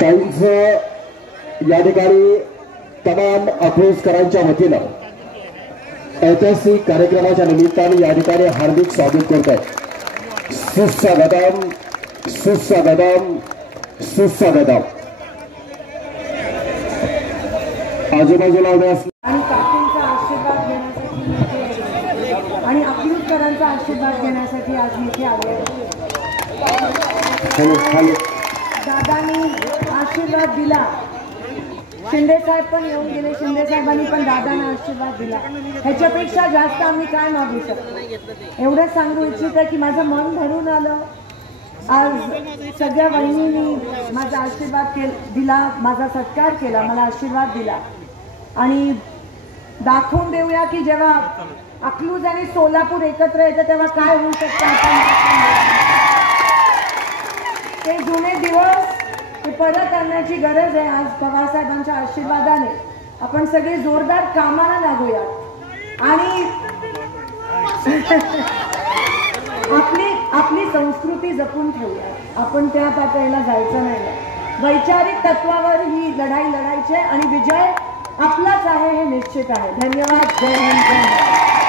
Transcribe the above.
त्यांचं या ठिकाणी तमाम अकलूजकरांच्या वतीनं ऐतिहासिक कार्यक्रमाच्या निमित्ताने या ठिकाणी हार्दिक स्वागत करत आहेत। सुस्वागतम सुस्वागतम सुस्वागतम। आजूबाजूला उभे आणि काकींचा आशीर्वाद घेण्यासाठी आणि अकलूजकरांचा आशीर्वाद घेण्यासाठी आज मी इथे आले। दादांनी आशीर्वाद दिला, शिंदे साहेब पण येऊन गेले, शिंदे साहेबांनी पण दादांना आशीर्वाद दिला। ह्याच्यापेक्षा जास्त आम्ही काय मागू शकतो? एवढं सांगू इच्छिते की माझं मन भरून आलं। आज सगळ्या वहिनींनी माझा आशीर्वाद दिला, माझा सत्कार केला, मला आशीर्वाद दिला आणि दाखवून देऊया की जेव्हा अकलूज आणि सोलापूर एकत्र येतं तेव्हा काय होऊ शकतं। ते जुने दिवस ते परत आणण्याची गरज आहे। आज पवारसाहेबांच्या आशीर्वादाने आपण सगळे जोरदार कामाला लागूया आणि आपली संस्कृती जपून ठेवूया। आपण त्या पातळीला जायचं नाही। वैचारिक तत्वावर ही लढाई लढायची आणि विजय आपलाच आहे हे निश्चित आहे। धन्यवाद। जय हिंद।